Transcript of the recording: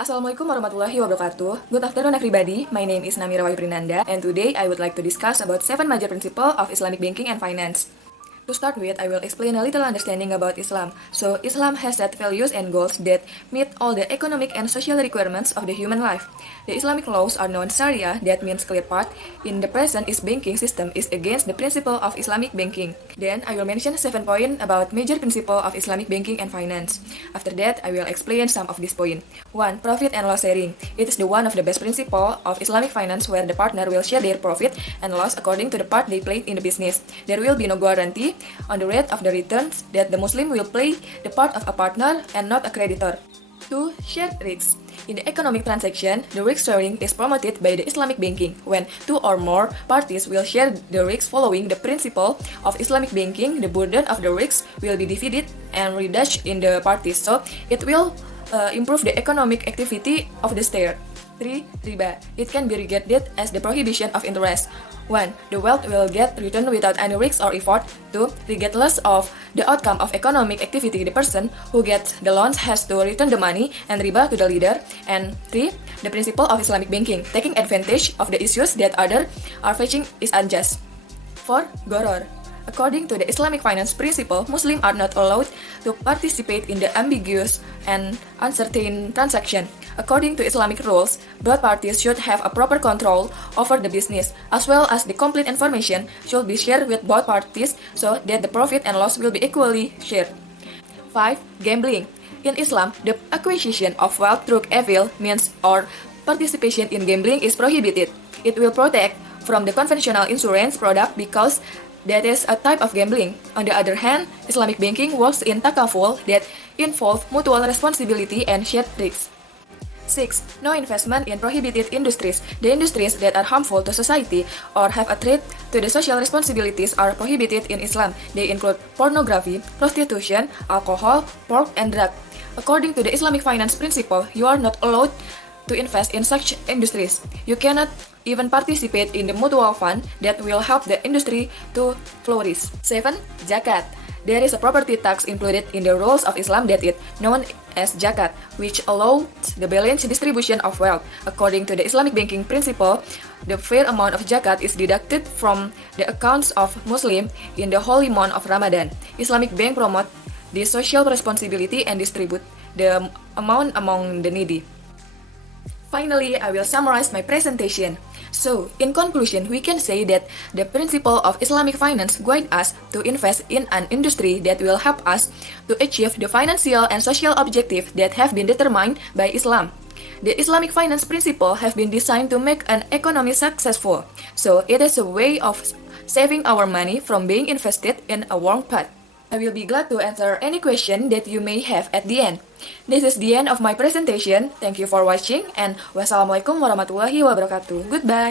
Assalamualaikum warahmatullahi wabarakatuh. Good afternoon everybody. My name is Namira Wahyuprinanda and today I would like to discuss about 7 major principles of Islamic banking and finance. To start with, I will explain a little understanding about Islam. So, Islam has set values and goals that meet all the economic and social requirements of the human life. The Islamic laws are known Sharia, that means clear path, in the present is banking system is against the principle of Islamic banking. Then, I will mention 7 points about major principle of Islamic banking and finance. After that, I will explain some of these points. 1. Profit and loss sharing. It is the one of the best principle of Islamic finance where the partner will share their profit and loss according to the part they played in the business. There will be no guarantee on the rate of the returns that the Muslim will play the part of a partner and not a creditor. 2. Shared risks. In the economic transaction, the risk sharing is promoted by the Islamic banking, when 2 or more parties will share the risk following the principle of Islamic banking. The burden of the risks will be divided and reduced in the parties, so it will improve the economic activity of the state. 3. Riba. It can be regarded as the prohibition of interest. 1. The wealth will get returned without any risk or effort. 2. Regardless of the outcome of economic activity, the person who gets the loans has to return the money and riba to the leader. And 3. The principle of Islamic banking. Taking advantage of the issues that others are facing is unjust. 4. Gharar. According to the Islamic finance principle, Muslims are not allowed to participate in the ambiguous and uncertain transaction. According to Islamic rules, both parties should have a proper control over the business, as well as the complete information should be shared with both parties so that the profit and loss will be equally shared. 5. Gambling. In Islam, the acquisition of wealth through evil means or participation in gambling is prohibited. It will protect from the conventional insurance product because that is a type of gambling. On the other hand, Islamic banking works in takaful that involve mutual responsibility and shared risks. 6. No investment in prohibited industries. The industries that are harmful to society or have a threat to the social responsibilities are prohibited in Islam. They include pornography, prostitution, alcohol, pork, and drug. According to the Islamic finance principle, you are not allowed to invest in such industries. You cannot even participate in the mutual fund that will help the industry to flourish. 7. Zakat. There is a property tax included in the rules of Islam that is known as zakat, which allows the balanced distribution of wealth. According to the Islamic banking principle, the fair amount of zakat is deducted from the accounts of Muslims in the holy month of Ramadan. Islamic bank promote the social responsibility and distribute the amount among the needy. Finally, I will summarize my presentation. So, in conclusion, we can say that the principle of Islamic finance guide us to invest in an industry that will help us to achieve the financial and social objectives that have been determined by Islam. The Islamic finance principle have been designed to make an economy successful, so it is a way of saving our money from being invested in a wrong path. I will be glad to answer any question that you may have at the end. This is the end of my presentation. Thank you for watching and wassalamualaikum warahmatullahi wabarakatuh. Goodbye.